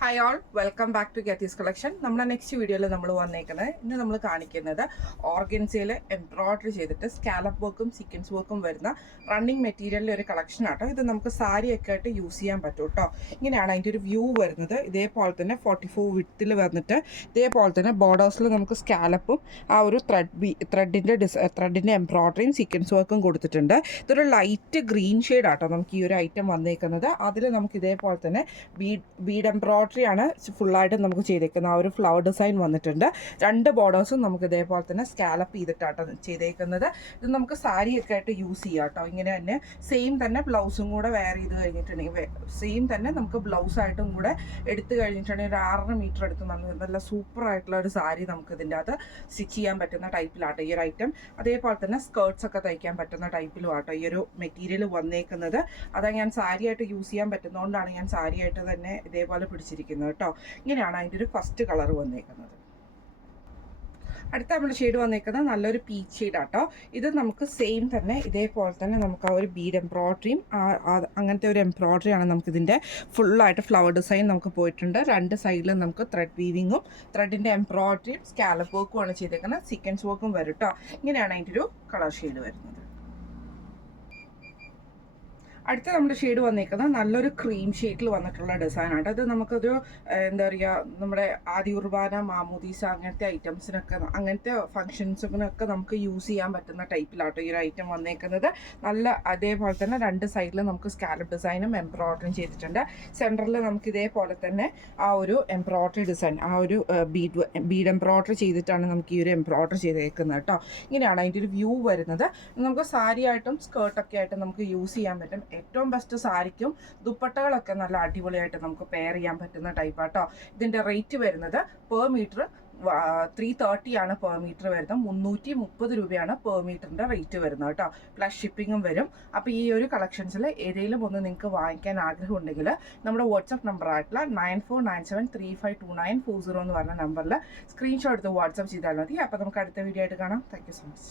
Hi all, welcome back to Getty's collection. നമ്മുടെ next വീഡിയോയിൽ നമ്മൾ വന്നേക്കുന്നത് ഇന്ന് നമ്മൾ കാണിക്കുന്നത് ഓർഗൻസയിൽ എംബ്രോയ്ഡറി ചെയ്തിട്ട് സ്കാലപ്പ് വർക്കും സീക്വൻസ് വർക്കും വരുന്ന റണ്ണിങ് മെറ്റീരിയലിൻ്റെ ഒരു കളക്ഷൻ ആട്ടോ. ഇത് നമുക്ക് സാരിയൊക്കെ ആയിട്ട് യൂസ് ചെയ്യാൻ പറ്റും കേട്ടോ. ഇങ്ങനെയാണ് അതിൻ്റെ ഒരു വ്യൂ വരുന്നത്. ഇതേപോലെ തന്നെ 44 വിഡ്ത്തിൽ വന്നിട്ട് ഇതേപോലെ തന്നെ ബോർഡേഴ്സിൽ നമുക്ക് സ്കാലപ്പും ആ ഒരു ത്രെഡിൻ്റെ എംബ്രോയ്ഡറിയും സീക്വൻസ് വർക്കും കൊടുത്തിട്ടുണ്ട്. ഇതൊരു ലൈറ്റ് ഗ്രീൻ ഷെയ്ഡ് ആട്ടോ നമുക്ക് ഈ ഒരു ഐറ്റം വന്നേക്കുന്നത്. അതിൽ നമുക്ക് ഇതേപോലെ തന്നെ ബീഡ് എംബ്രോയ്ഡറി ആണ് ഫുള്ളായിട്ട് നമുക്ക് ചെയ്തേക്കുന്നത്. ആ ഒരു ഫ്ലവർ ഡിസൈൻ വന്നിട്ടുണ്ട്. രണ്ട് ബോർഡേഴ്സും നമുക്ക് ഇതേപോലെ തന്നെ സ്കാലപ്പ് ചെയ്തിട്ടാട്ടോ ചെയ്തേക്കുന്നത്. ഇത് നമുക്ക് സാരിയൊക്കെ ആയിട്ട് യൂസ് ചെയ്യാം കേട്ടോ. ഇങ്ങനെ തന്നെ സെയിം തന്നെ ബ്ലൗസും കൂടെ വെയർ ചെയ്ത് കഴിഞ്ഞിട്ടുണ്ടെങ്കിൽ സെയിം തന്നെ നമുക്ക് ബ്ലൗസായിട്ടും കൂടെ എടുത്തു കഴിഞ്ഞിട്ടുണ്ടെങ്കിൽ ഒരു 6 മീറ്റർ എടുത്ത് നല്ല സൂപ്പർ ആയിട്ടുള്ള ഒരു സാരി നമുക്ക് ഇതിൻ്റെ അകത്ത് സ്റ്റിച്ച് ചെയ്യാൻ പറ്റുന്ന ടൈപ്പിലാട്ടോ ഈ ഒരു ഐറ്റം. അതേപോലെ തന്നെ സ്കേർട്സ് ഒക്കെ തയ്ക്കാൻ പറ്റുന്ന ടൈപ്പിലും ആട്ടോ ഈ ഒരു മെറ്റീരിയൽ വന്നേക്കുന്നത്. അതാ ഞാൻ സാരിയായിട്ട് യൂസ് ചെയ്യാൻ പറ്റുന്നതുകൊണ്ടാണ് ഞാൻ സാരിയായിട്ട് തന്നെ ഇതേപോലെ പിടിച്ചിരിക്കുന്നത് കേട്ടോ. ഇങ്ങനെയാണ് അതിൻ്റെ ഒരു ഫസ്റ്റ് കളർ വന്നേക്കുന്നത്. അടുത്ത നമ്മുടെ ഷെയ്ഡ് വന്നേക്കുന്നത് നല്ലൊരു പീച്ച് ഷെയ്ഡാട്ടോ. ഇത് നമുക്ക് സെയിം തന്നെ ഇതേപോലെ തന്നെ നമുക്ക് ആ ഒരു ബീഡ് എംബ്രോയ്ഡറിയും അങ്ങനത്തെ ഒരു എംബ്രോയ്ഡറിയാണ് നമുക്കിതിൻ്റെ ഫുള്ളായിട്ട് ഫ്ലവർ ഡിസൈൻ നമുക്ക് പോയിട്ടുണ്ട്. രണ്ട് സൈഡിലും നമുക്ക് ത്രെഡ് വീവിങ്ങും ത്രെഡിൻ്റെ എംബ്രോയ്ഡറിയും സ്കാലപ്പ് വർക്കുമാണ് ചെയ്തേക്കുന്നത്. സീക്വൻസ് വർക്കും വരും കേട്ടോ. ഇങ്ങനെയാണ് അതിൻ്റെ ഒരു കളർ ഷെയ്ഡ് വരുന്നത്. അടുത്ത നമ്മുടെ ഷെയ്ഡ് വന്നേക്കുന്നത് നല്ലൊരു ക്രീം ഷെയ്ഡിൽ വന്നിട്ടുള്ള ഡിസൈനാണ്. ഇത് നമുക്കൊരു എന്താ പറയുക, നമ്മുടെ ആദി കുർബാന, മാമോദീസ അങ്ങനത്തെ ഐറ്റംസിനൊക്കെ അങ്ങനത്തെ ഫങ്ഷൻസിനൊക്കെ നമുക്ക് യൂസ് ചെയ്യാൻ പറ്റുന്ന ടൈപ്പിലാട്ടോ ഈ ഒരു ഐറ്റം വന്നേക്കുന്നത്. നല്ല അതേപോലെ തന്നെ രണ്ട് സൈഡിൽ നമുക്ക് സ്കാലപ്പ് ഡിസൈനും എംബ്രോയ്ഡറിയും ചെയ്തിട്ടുണ്ട്. സെൻറ്ററിൽ നമുക്ക് ഇതേപോലെ തന്നെ ആ ഒരു എംബ്രോയ്ഡറി ഡിസൈൻ, ആ ഒരു ബീഡ് എംബ്രോയ്ഡറി ചെയ്തിട്ടാണ് നമുക്ക് ഈ ഒരു എംബ്രോയ്ഡറി ചെയ്തേക്കുന്നത് കേട്ടോ. ഇങ്ങനെയാണ് അതിൻ്റെ ഒരു വ്യൂ വരുന്നത്. നമുക്ക് സാരിയായിട്ടും സ്കേർട്ടൊക്കെ ആയിട്ട് നമുക്ക് യൂസ് ചെയ്യാൻ പറ്റും. ഏറ്റവും ബെസ്റ്റ് സാരിക്കും ദുപ്പട്ടകളൊക്കെ നല്ല അടിപൊളിയായിട്ട് നമുക്ക് പെയർ ചെയ്യാൻ പറ്റുന്ന ടൈപ്പാട്ടോ. ഇതിൻ്റെ റേറ്റ് വരുന്നത് പെർ മീറ്റർ 330 ആണ് പെർ മീറ്റർ വരുന്നത്. 330 രൂപയാണ് പെർ മീറ്ററിൻ്റെ റേറ്റ് വരുന്നത് കേട്ടോ. പ്ലസ് ഷിപ്പിങ്ങും വരും. അപ്പോൾ ഈ ഒരു കളക്ഷൻസിൽ ഏതെങ്കിലും ഒന്ന് നിങ്ങൾക്ക് വാങ്ങിക്കാൻ ആഗ്രഹമുണ്ടെങ്കിൽ നമ്മുടെ വാട്സപ്പ് നമ്പർ ആയിട്ടുള്ള 9497352940 എന്ന് പറഞ്ഞ നമ്പറിൽ സ്ക്രീൻഷോട്ട് എടുത്ത് വാട്സപ്പ് ചെയ്താൽ മതി. അപ്പോൾ നമുക്ക് അടുത്ത വീഡിയോ ആയിട്ട് കാണാം. Thank you so much.